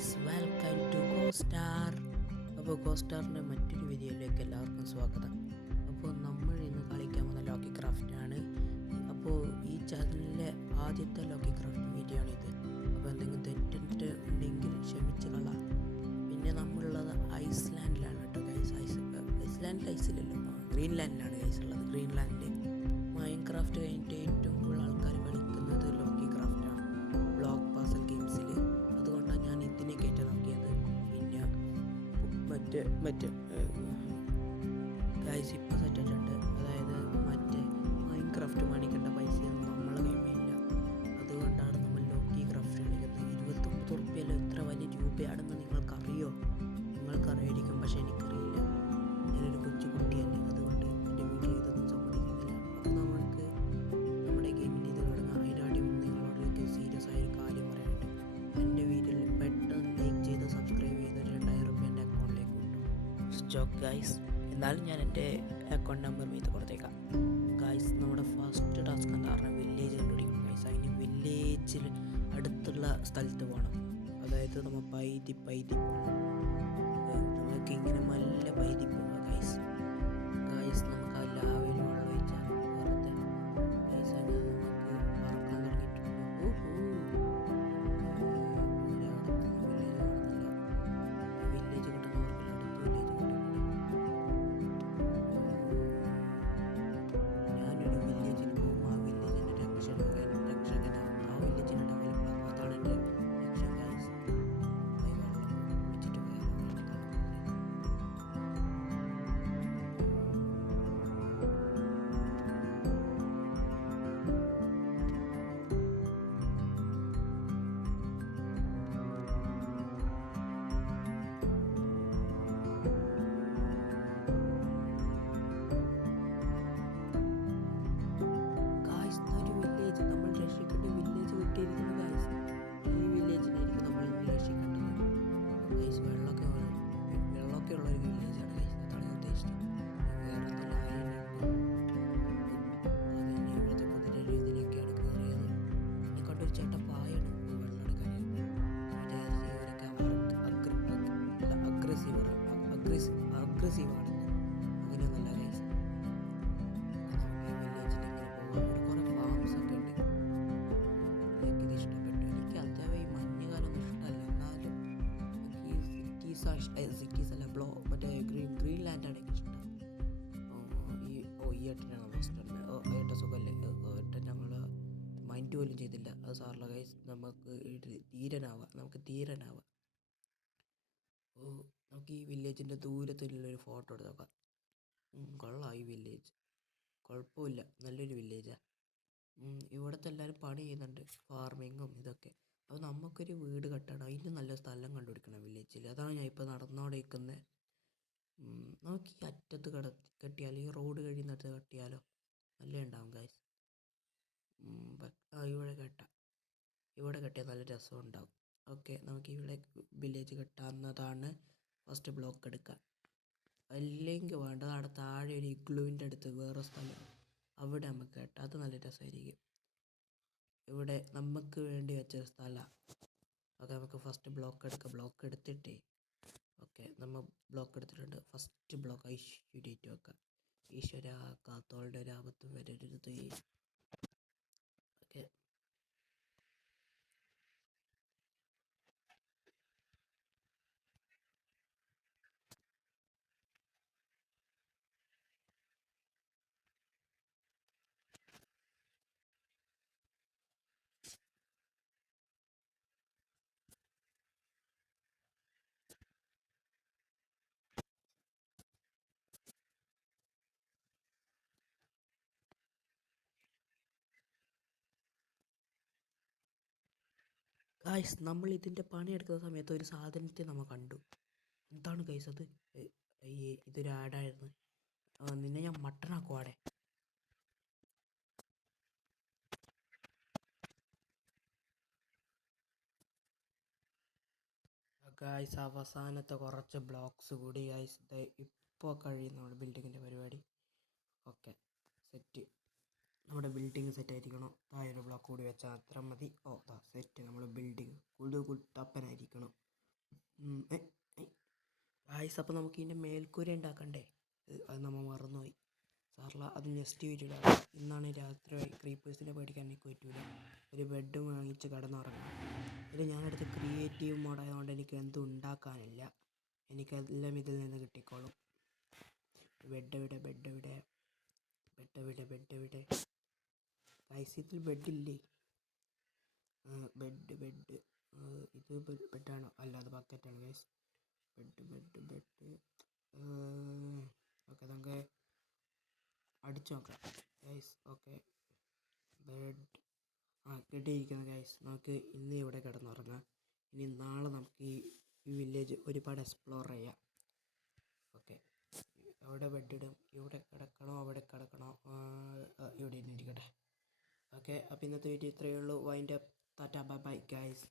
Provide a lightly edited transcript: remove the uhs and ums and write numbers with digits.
Guys, welcome to ഗോസ്റ്റാർ. അപ്പോൾ ഗോസ്റ്റാറിൻ്റെ മറ്റൊരു വീഡിയോയിലേക്ക് എല്ലാവർക്കും സ്വാഗതം. അപ്പോൾ നമ്മൾ ഇന്ന് കളിക്കാൻ പോകുന്ന ലോക്കി ക്രാഫ്റ്റാണ്. അപ്പോൾ ഈ ചാനലിലെ ആദ്യത്തെ ലോക്കി ക്രാഫ്റ്റ് വീഡിയോ ആണിത്. അപ്പോൾ എന്തെങ്കിലും തെറ്റിട്ട് ഉണ്ടെങ്കിൽ ക്ഷമിച്ച് കൊള്ളാം. പിന്നെ നമ്മളുള്ളത് ഐസ്ലാൻഡിലാണ് കേട്ടോ ഗൈസ്. ഐസിലല്ലോ, ഗ്രീൻലാൻഡിലാണ് ഗൈസ് ഉള്ളത്. ഗ്രീൻലാൻഡിൽ മൈൻക്രാഫ്റ്റ് കഴിഞ്ഞിട്ട് ഏറ്റവും കൂടുതൽ ആൾക്കാർ കളിക്കുന്നത് ലോക്കി ക്രാഫ്റ്റാണ്, ബ്ലോക്ക് പാസൽ ഗെയിംസിൽ. അതുകൊണ്ടാണ് ഞാൻ ഇതിനെ കയറ്റാൻ നോക്കിയത്. പിന്നെ മറ്റേ ഗൈസ് ഇപ്പോൾ സെറ്റായിട്ടുണ്ട്. അതായത് മറ്റേ മൈൻക്രാഫ്റ്റ് മേടിക്കേണ്ട പൈസയൊന്നും നമ്മളെ കയ്യിലില്ല. അതുകൊണ്ടാണ് നമ്മൾ ലോക്കി ക്രാഫ്റ്റ് കളിക്കുന്നത്. 29 റുപ്യല്ലോ ഇത്ര വലിയ രൂപയാണെന്ന് നിങ്ങൾക്കറിയോ? നിങ്ങൾക്കറിയായിരിക്കും, പക്ഷേ എനിക്കറിയില്ല. ഞാനൊരു കൊച്ചു കുട്ടിയല്ലേ, അതുകൊണ്ട് എൻ്റെ വീട്ടിൽ ഇതൊന്നും സമ്മതിക്കുന്നില്ല. അപ്പോൾ നമുക്ക് നമ്മുടെ ഗെയിമിൻ്റെ ഇത് തുടങ്ങാം. അതിനാദ്യം നിങ്ങളോട് സീരിയസ് ആയൊരു കാര്യം പറയാനുണ്ട്. എൻ്റെ വീഡിയോയിൽ പെട്ടെന്ന് ലൈക്ക് ചെയ്ത് സബ്സ്ക്രൈബ് ചെയ്ത് 2000 റുപ്യ എൻ്റെ അക്കൗണ്ടിലേക്ക് കിട്ടും. Stock guys. എന്നാലും ഞാൻ എൻ്റെ അക്കൗണ്ട് നമ്പർ മീത് കൊടുത്തേക്കാം ഗൈസ്. നമ്മുടെ ഫസ്റ്റ് ടാസ്ക് എന്താ പറഞ്ഞാൽ വില്ലേജ് കണ്ടുപിടിക്കണം ഗൈസ്. അതിന് വില്ലേജിൽ അടുത്തുള്ള സ്ഥലത്ത് പോകണം. അതായത് നമ്മൾ പൈതി പോകണം. നമുക്ക് ഇങ്ങനെ നല്ല പൈതി പോകാം ഗൈസ്. നമുക്ക് ആ ലാവയിൽ വെള്ളം ഒഴിച്ചാൽ വെറുതെ ഗൈസ് അങ്ങനെ നമുക്ക് പറക്കാൻ തുടങ്ങിയിട്ടുണ്ട്. വില്ലേജ് കിട്ടുന്നവർക്ക് അടുത്ത വില്ലേജ് ഞാനൊരു വില്ലേജിൽ പോകും. ആ വില്ലേജിൻ്റെ രക്ഷകനാവും. ആ വില്ലേജിനെ ഡെവലപ്പ് ആകും. അതാണ് എൻ്റെ ലക്ഷ്യം ഗൈസ്. വെള്ളം കുടിച്ചിട്ട് പോയാലോ, വെള്ളം ഗായ്സ്, ഒരു വില്ലേജ് നമ്മൾ രക്ഷിക്കേണ്ട വില്ലേജ് കിട്ടിയിരിക്കുന്നു ഗായ്സ്. ഈ വില്ലേജിനായിരിക്കും നമ്മൾ രക്ഷിക്കേണ്ടത് ഗായ്സ്. വെള്ളമൊക്കെ ഉള്ള ഒരു വില്ലേജാണ് ഗായ്സ്. അതാണ് ഞാൻ ഉദ്ദേശിച്ചത്. വേറെ അതിന് ഇവിടുത്തെ കുതിരയുടെ ഇതിലേക്കാണ് കയറിയത്. എന്നെ കണ്ടൊരു ചേട്ടൻ പായാണ് വെള്ളം എടുക്കാൻ. അഗ്രസീവാണെന്ന് അങ്ങനെയൊന്നല്ല ഗായ്സ്. കുറേ ഫാംസ് ഒക്കെ ഉണ്ട്. എനിക്കിത് ഇഷ്ടപ്പെട്ടു. എനിക്ക് അത്യാവശ്യം ഈ മഞ്ഞുകാലമൊന്നും ഇഷ്ടമല്ല. എന്നാലും എനിക്ക് സിറ്റീസ് അല്ല, മറ്റേ ഗ്രീൻലാൻഡാണ് എനിക്കിഷ്ടം. ഈ ഏട്ടനാണ് ഫസ്റ്റ്. ഏട്ട സുഖമല്ലേ? ഏട്ടൻ നമ്മൾ മൈൻഡ് പോലും ചെയ്തില്ല. അത് സാറില്ല ഗൈസ്. നമുക്ക് ധീരനാവാം. നമുക്ക് ഈ വില്ലേജിൻ്റെ ദൂരത്തിലുള്ളൊരു ഫോട്ടോ എടുത്ത് നോക്കാം. കൊള്ളാം ഈ വില്ലേജ്. കുഴപ്പമില്ല, നല്ലൊരു വില്ലേജാണ്. ഇവിടുത്തെ എല്ലാവരും പണി ചെയ്യുന്നുണ്ട്, ഫാർമിങ്ങും ഇതൊക്കെ. അപ്പോൾ നമുക്കൊരു വീട് കെട്ടണം. അതിന് നല്ല സ്ഥലം കണ്ടുപിടിക്കണം വില്ലേജിൽ. അതാണ് ഞാൻ ഇപ്പോൾ നടന്നുകൊണ്ടിരിക്കുന്നത്. നമുക്ക് ഈ അറ്റത്ത് കെട്ടിയാൽ, ഈ റോഡ് കഴിയുന്നിടത്ത് കെട്ടിയാലോ നല്ല ഉണ്ടാവും ഗൈസ്. ഇവിടെ കെട്ടിയാൽ നല്ല രസം ഉണ്ടാവും. ഓക്കെ, നമുക്ക് ഇവിടെ വില്ലേജ് കെട്ടാവുന്നതാണ്. ഫസ്റ്റ് ബ്ലോക്ക് എടുക്കുക. അല്ലെങ്കിൽ വേണ്ടത് അവിടെ താഴെ ഒരു ഇഗ്ലുവിൻ്റെ അടുത്ത് വേറെ സ്ഥലം, അവിടെ നമുക്ക് കെട്ടാം. അത് നല്ല രസമായിരിക്കും. ഇവിടെ നമുക്ക് വേണ്ടി വെച്ച സ്ഥലമാണ്. ഓക്കെ, നമുക്ക് ഫസ്റ്റ് ബ്ലോക്ക് എടുക്കാം. ബ്ലോക്ക് എടുത്തിട്ടേ ഓക്കെ, നമ്മൾ ബ്ലോക്ക് എടുത്തിട്ടുണ്ട്. ഫസ്റ്റ് ബ്ലോക്ക് ഐശ്വര്യമായിട്ട് വെക്കാം. ഈശ്വര, കാത്തോളുടെ ഒരു ആപത്തും വരരുത്. ഓക്കെ, ഗൈസ്, നമ്മൾ ഇതിൻ്റെ പണിയെടുക്കുന്ന സമയത്ത് ഒരു സാധനത്തെ നമ്മൾ കണ്ടു. എന്താണ് ഗൈസ് അത്? ഇതൊരു ആഡായിരുന്നു. നിന്നെ ഞാൻ മട്ടനാക്കുവാടെ. ഗൈസ്, അവസാനത്തെ കുറച്ച് ബ്ലോക്സ് കൂടി ഗൈസ്. ഇപ്പോൾ കഴിയുന്ന ബിൽഡിങ്ങിൻ്റെ പരിപാടി. Okay, set. നമ്മുടെ ബിൽഡിങ് സെറ്റ് ആയിരിക്കണം. താഴെ ഒരു ബ്ലോക്ക് കൂടി വെച്ചാൽ അത്ര മതി. സെറ്റ്. നമ്മുടെ ബിൽഡിങ് കുടുകുട്ടപ്പനായിരിക്കണം. ഗായ്സ്, അപ്പോൾ നമുക്ക് ഇതിൻ്റെ മേൽക്കൂര ഉണ്ടാക്കണ്ടേ? അത് നമ്മൾ മറന്നുപോയി. സാറില്ല, അത് നെക്സ്റ്റ് വീഡിയോയിലാണ്. ഇന്നാണ് രാത്രി ക്രീപ്പേഴ്സിനെ പേടിക്കാൻ എനിക്ക് പറ്റൂല. ഒരു ബെഡ് വാങ്ങിച്ച് കിടന്നുറങ്ങാം. ഇത് ഞാനെടുത്ത് ക്രിയേറ്റീവ് മോഡായതുകൊണ്ട് എനിക്ക് എന്തും ഉണ്ടാക്കാനില്ല. എനിക്കെല്ലാം ഇതിൽ നിന്ന് കിട്ടിക്കോളും. ബെഡ് എവിടെ? ഗൈസ്, ഇതിൽ ബെഡില്ലേ? ബെഡ് ഇത് ബെഡാണോ? അല്ല, അത് ബക്കറ്റാണ് ഗൈസ്. ബെഡ് ഓക്കെ, നമുക്ക് അടിച്ചു നോക്കാം ഗൈസ്. ഓക്കെ, ബെഡ് കിട്ടിയിരിക്കുന്നു ഗൈസ്. നമുക്ക് ഇന്ന് ഇവിടെ കിടന്നുറങ്ങാം. ഇനി നാളെ നമുക്ക് ഈ വില്ലേജ് ഒരുപാട് എക്സ്പ്ലോർ ചെയ്യാം. ഓക്കെ, എവിടെ ബെഡിടും? ഇവിടെ കിടക്കണോ അവിടെ കിടക്കണോ? ഇവിടെ ഇരിക്കട്ടെ. ഓക്കെ, അപ്പോൾ ഇന്നത്തെ വീഡിയോ ഇത്രയേ ഉള്ളൂ. Wind up. Tata, bye bye guys.